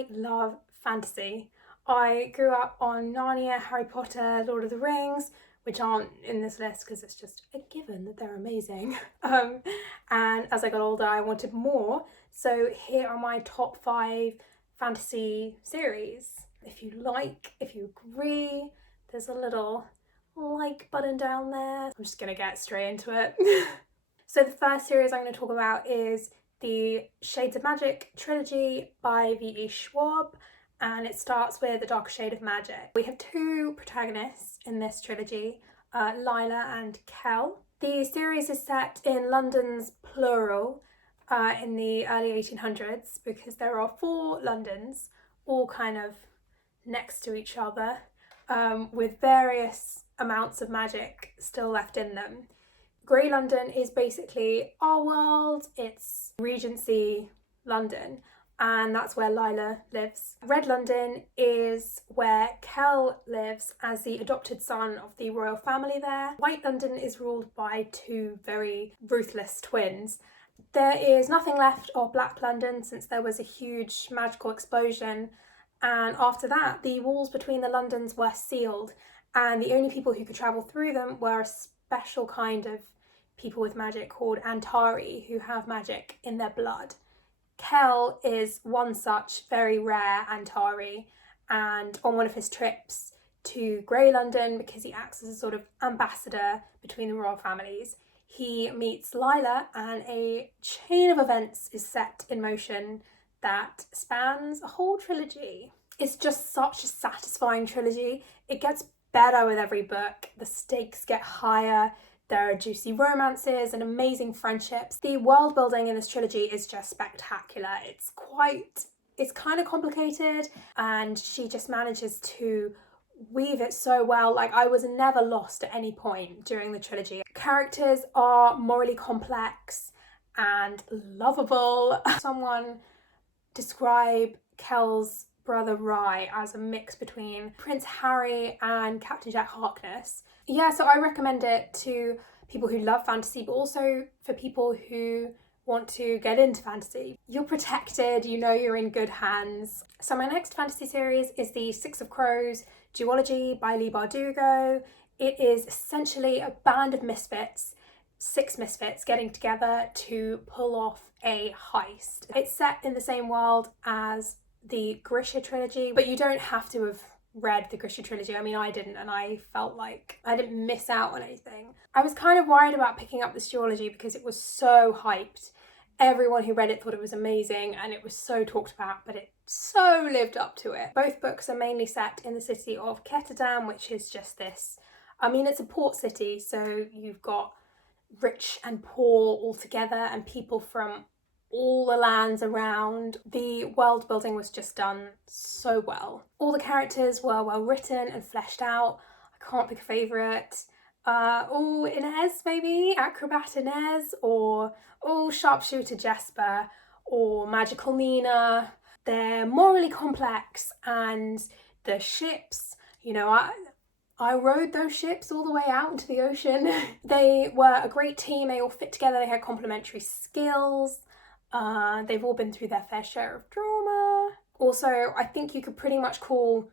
I love fantasy. I grew up on Narnia, Harry Potter, Lord of the Rings, which aren't in this list because it's just a given that they're amazing. And as I got older, I wanted more. So here are my top 5 fantasy series. If you agree, there's a little like button down there. I'm just gonna get straight into it. So the first series I'm going to talk about is the Shades of Magic trilogy by V.E. Schwab, and it starts with The Dark Shade of Magic. We have 2 protagonists in this trilogy, Lila and Kell. The series is set in London's plural in the early 1800s because there are 4 Londons, all kind of next to each other, with various amounts of magic still left in them. Grey London is basically our world, it's Regency London, and that's where Lila lives. Red London is where Kell lives as the adopted son of the royal family there. White London is ruled by 2 very ruthless twins. There is nothing left of Black London since there was a huge magical explosion, and after that the walls between the Londons were sealed, and the only people who could travel through them were a special kind of people with magic called Antari, who have magic in their blood. Kell is one such very rare Antari, and on one of his trips to Grey London, because he acts as a sort of ambassador between the royal families, he meets Lila, and a chain of events is set in motion that spans a whole trilogy. It's just such a satisfying trilogy. It gets better with every book. The stakes get higher. There are juicy romances and amazing friendships. The world building in this trilogy is just spectacular. It's kind of complicated, and she just manages to weave it so well. Like, I was never lost at any point during the trilogy. Characters are morally complex and lovable. Someone describe Kell's brother Rye as a mix between Prince Harry and Captain Jack Harkness. Yeah, so I recommend it to people who love fantasy, but also for people who want to get into fantasy. You're protected, you know you're in good hands. So my next fantasy series is the Six of Crows duology by Leigh Bardugo. It is essentially a band of misfits, 6 misfits getting together to pull off a heist. It's set in the same world as the Grisha trilogy, but you don't have to have read the Grisha trilogy. I mean, I didn't, and I felt like I didn't miss out on anything. I was kind of worried about picking up this duology because it was so hyped. Everyone who read it thought it was amazing, and it was so talked about, but it so lived up to it. Both books are mainly set in the city of Ketterdam, which is just this, I mean, it's a port city, so you've got rich and poor all together and people from all the lands around. The world building was just done so well. All the characters were well written and fleshed out. I can't pick a favourite. Inez maybe, Acrobat Inez, or Sharpshooter Jesper, or Magical Nina. They're morally complex, and the ships, you know, I rode those ships all the way out into the ocean. They were a great team, they all fit together, they had complementary skills. They've all been through their fair share of drama. Also, I think you could pretty much call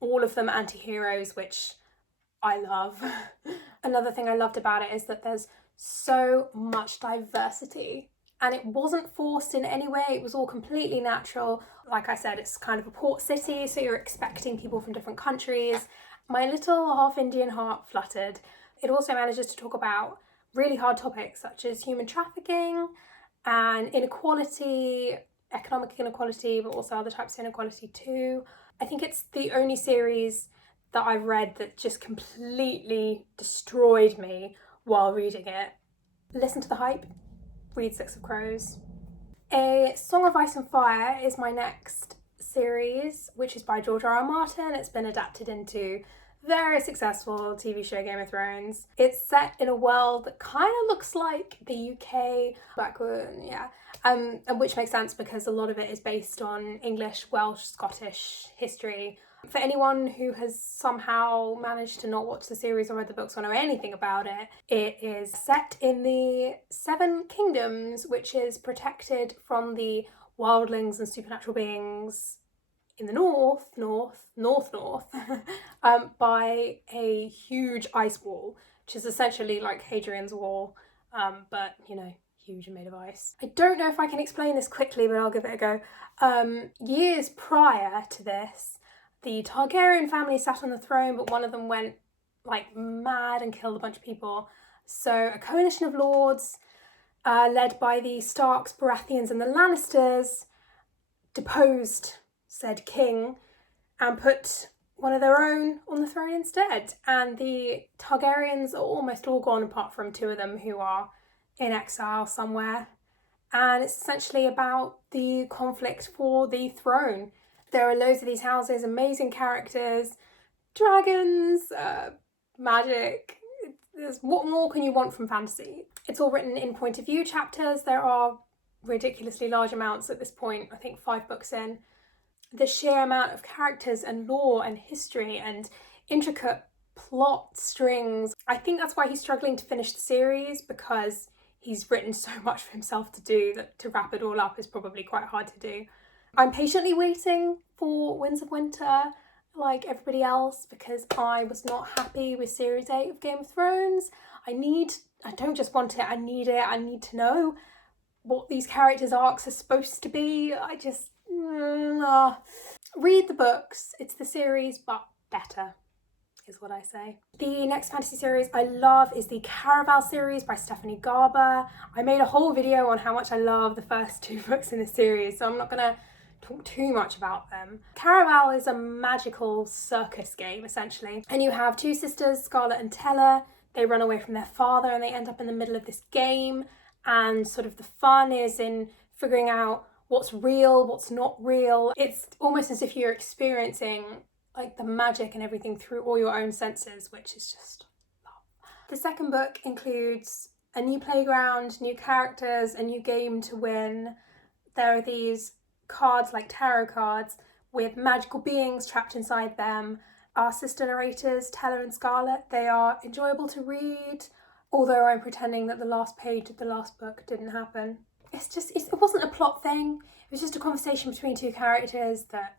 all of them anti-heroes, which I love. Another thing I loved about it is that there's so much diversity, and it wasn't forced in any way. It was all completely natural. Like I said, it's kind of a port city, so you're expecting people from different countries. My little half Indian heart fluttered. It also manages to talk about really hard topics such as human trafficking and inequality, economic inequality, but also other types of inequality too. I think it's the only series that I've read that just completely destroyed me while reading it. Listen to the hype, read Six of Crows. A Song of Ice and Fire is my next series, which is by George R.R. Martin. It's been adapted into very successful TV show Game of Thrones. It's set in a world that kind of looks like the UK and which makes sense because a lot of it is based on English, Welsh, Scottish history. For anyone who has somehow managed to not watch the series or read the books or know anything about it, it is set in the Seven Kingdoms, which is protected from the wildlings and supernatural beings in the north, by a huge ice wall, which is essentially like Hadrian's Wall, but, you know, huge and made of ice. I don't know if I can explain this quickly, but I'll give it a go. Years prior to this, the Targaryen family sat on the throne, but one of them went like mad and killed a bunch of people. So a coalition of lords, led by the Starks, Baratheons and the Lannisters, deposed said king and put one of their own on the throne instead. And the Targaryens are almost all gone apart from two of them who are in exile somewhere. And it's essentially about the conflict for the throne. There are loads of these houses, amazing characters, dragons, magic. What more can you want from fantasy? It's all written in point of view chapters. There are ridiculously large amounts at this point, I think 5 books in. The sheer amount of characters and lore and history and intricate plot strings. I think that's why he's struggling to finish the series, because he's written so much for himself to do that to wrap it all up is probably quite hard to do. I'm patiently waiting for Winds of Winter, like everybody else, because I was not happy with Series 8 of Game of Thrones. I don't just want it, I need it. I need to know what these characters' arcs are supposed to be. I just... Read the books. It's the series, but better, is what I say. The next fantasy series I love is the Caraval series by Stephanie Garber. I made a whole video on how much I love the first 2 books in the series, so I'm not going to talk too much about them. Caraval is a magical circus game, essentially. And you have 2 sisters, Scarlet and Tella. They run away from their father and they end up in the middle of this game. And sort of the fun is in figuring out what's real, what's not real. It's almost as if you're experiencing like the magic and everything through all your own senses, which is just love. The second book includes a new playground, new characters, a new game to win. There are these cards, like tarot cards, with magical beings trapped inside them. Our sister narrators, Tella and Scarlet, they are enjoyable to read, although I'm pretending that the last page of the last book didn't happen. It wasn't a plot thing. It was just a conversation between 2 characters that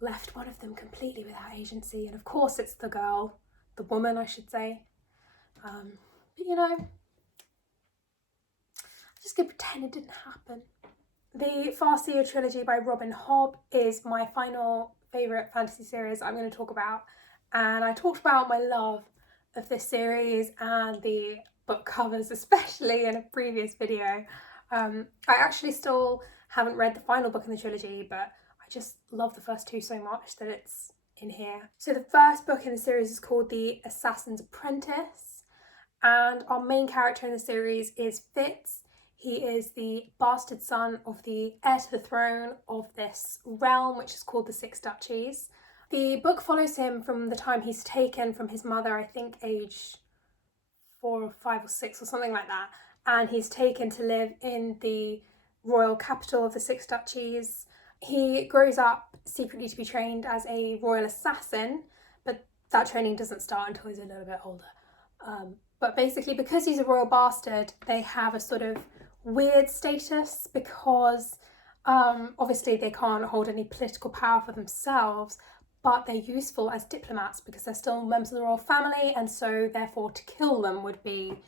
left one of them completely without agency. And of course it's the girl, the woman I should say. But you know, I'm just gonna pretend it didn't happen. The Farseer trilogy by Robin Hobb is my final favourite fantasy series I'm going to talk about. And I talked about my love of this series and the book covers especially in a previous video. I actually still haven't read the final book in the trilogy, but I just love the first 2 so much that it's in here. So the first book in the series is called The Assassin's Apprentice, and our main character in the series is Fitz. He is the bastard son of the heir to the throne of this realm, which is called the Six Duchies. The book follows him from the time he's taken from his mother, I think age 4 or 5 or 6 or something like that, and he's taken to live in the royal capital of the Six Duchies. He grows up secretly to be trained as a royal assassin, but that training doesn't start until he's a little bit older. But basically, because he's a royal bastard, they have a sort of weird status because obviously they can't hold any political power for themselves, but they're useful as diplomats because they're still members of the royal family, and so therefore to kill them would be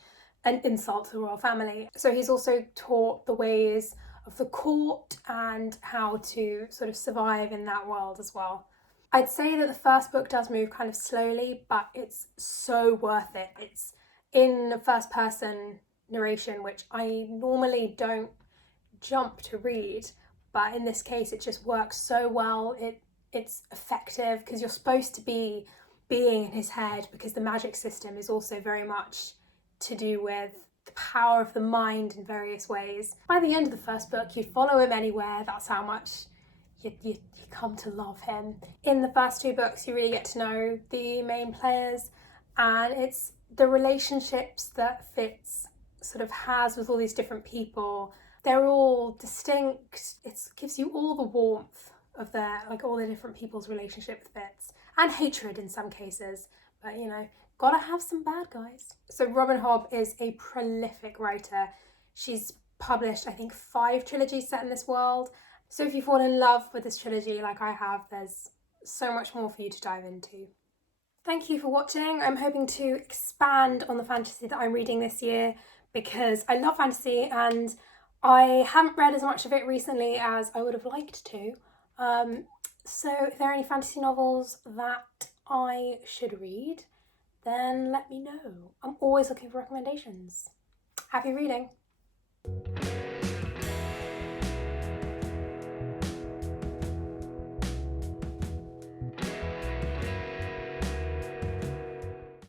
an insult to the royal family. So he's also taught the ways of the court and how to sort of survive in that world as well. I'd say that the first book does move kind of slowly, but it's so worth it. It's in the first person narration, which I normally don't jump to read, but in this case it just works so well. It's effective because you're supposed to be being in his head, because the magic system is also very much to do with the power of the mind in various ways. By the end of the first book, you follow him anywhere. That's how much you come to love him. In the first 2 books, you really get to know the main players, and it's the relationships that Fitz sort of has with all these different people. They're all distinct. It gives you all the warmth of all the different people's relationship with Fitz, and hatred in some cases, but you know, gotta have some bad guys. So Robin Hobb is a prolific writer. She's published, I think, 5 trilogies set in this world, So if you fall in love with this trilogy like I have, there's so much more for you to dive into. Thank you for watching. I'm hoping to expand on the fantasy that I'm reading this year because I love fantasy and I haven't read as much of it recently as I would have liked to. So if there are any fantasy novels that I should read, then let me know. I'm always looking for recommendations. Happy reading!